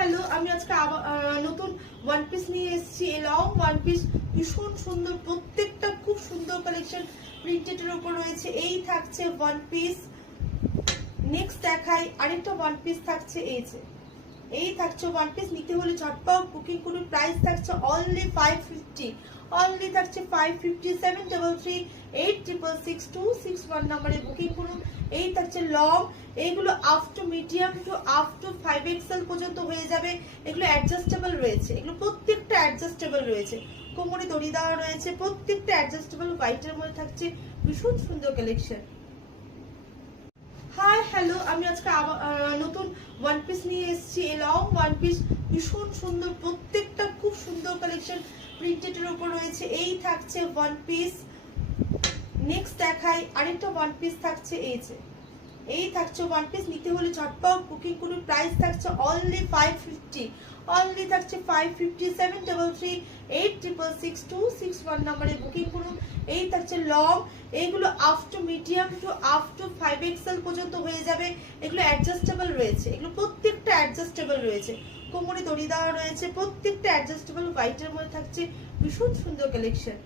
Hello, আমি আজকে নতুন ওয়ান পিস নিয়ে এসেছি। এই লং ওয়ান পিস ভীষণ সুন্দর, প্রত্যেকটা খুব সুন্দর কালেকশন প্রিন্টেডের উপর রয়েছে। এই থাকছে ওয়ান পিস। নেক্সট দেখাই আরেকটা ওয়ান পিস থাকছে। এই থাকছে ওয়ান পিস। নিতে হলে ঝটপট বুকিং করুন। প্রাইস থাকছে অনলি 550, অনলি থাকছে 550। 7333866261 নম্বরে বুকিং করুন। এই থাকছে লং, এইগুলো up to medium to up to 5XL পর্যন্ত হয়ে যাবে। এগুলো অ্যাডজাস্টেবল রয়েছে, এগুলো প্রত্যেকটা অ্যাডজাস্টেবল রয়েছে। কোমরে দড়ি দেওয়া রয়েছে, প্রত্যেকটা অ্যাডজাস্টেবল। হোয়াইটের মধ্যে থাকছে ভীষণ সুন্দর কালেকশন। হাই হ্যালো, আমি আজকে নতুন ওয়ান পিস নিয়ে এসেছি। এই লং ওয়ান পিস ভীষণ সুন্দর, প্রত্যেকটা খুব সুন্দর কালেকশন প্রিন্টেডের উপর রয়েছে। এই থাকছে ওয়ান পিস। নেক্সট দেখাই আরেকটা ওয়ান পিস থাকছে। এই থাকছে ওয়ান পিস। নিতে হলে ঝটপট বুকিং করুন। প্রাইস থাকছে অনলি 550, অনলি থাকছে 550। 7333866261 নম্বরে বুকিং করুন। এই থাকছে লং, এইগুলো up to medium to up to 5XL পর্যন্ত হয়ে যাবে। এগুলো অ্যাডজাস্টেবল রয়েছে, এগুলো প্রত্যেকটা অ্যাডজাস্টেবল রয়েছে। কোমরে দড়ি দেওয়া রয়েছে, প্রত্যেকটা অ্যাডজাস্টেবল। হোয়াইটের মধ্যে থাকছে ভীষণ সুন্দর কালেকশন।